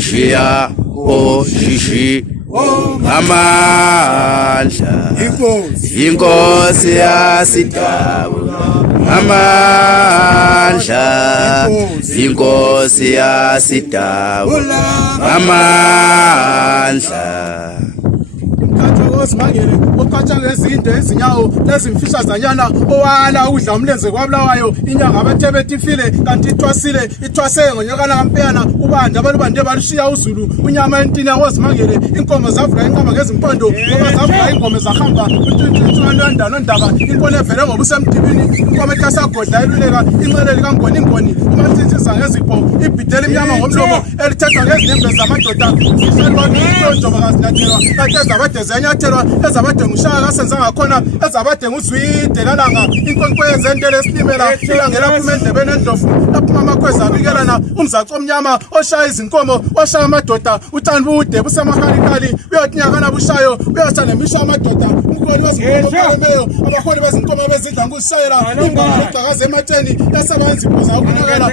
shiya oshishi amandla Inkosi yasidabula amandla Inkosi yasidabula amandla Simangele uqatsha ngezinto ezinyawo lezimfisha zanyana owala udla umlenze kwabulawayo inyanga abathe betifile kanti ithwase ngonyakana kampeyana ubanda abalubande balushiya uzulu unyama entini ngosimangele inkomo zavula inqaba ngezimpondo ngoba zavula ingome zahamba uNdaleka inkomo evele ngoba usemdibini inkomo ekasagodla eluleka inxele likaNgoni ingoni umathinjiza ngezipho ibhidela imnyama ngomlomo elithetha ngezinembe zamadoda fihlelwa intoba kazinyathela kanti ezabade zenyathela ezabade ngushaka kasenza ngakhona ezabade nguzwide kalanga inkonko yezentele esilimela ilangela phuma endlebeni endlovu laphuma amakhweza abikelana umzaco omnyama oshaya izinkomo oshaya amadoda utshani bude busemahalikali uyotinyakana bushayo uyotha nemisho amadoda umkholi wezinkomo phalemeyo abaholi bezinkomo bezidla ngusishayela ingomo egcakaza emateni yasebenza iphuza ukunakala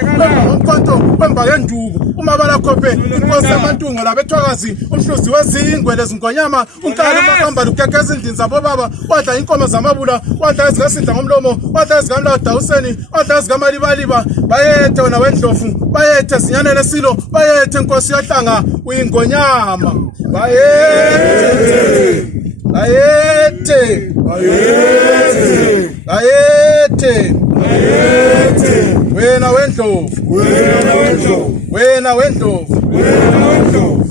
ngomkhonto kwemba yenduku umabala khophe inkosi yamantungo labethwakazi umhluzi wezingwe lezinkonyama unkalo mahamba lukekeza indini zabo baba wadla inkomo zamabula wadla ezikasidla ngomlomo wadla ezikamla Dawuseni wadla ezikamalibaliba bayethe wena wendlovu bayethe zinyanele silo bayethe inkosi yahlanga uyingonyama bayethe wena wendlovu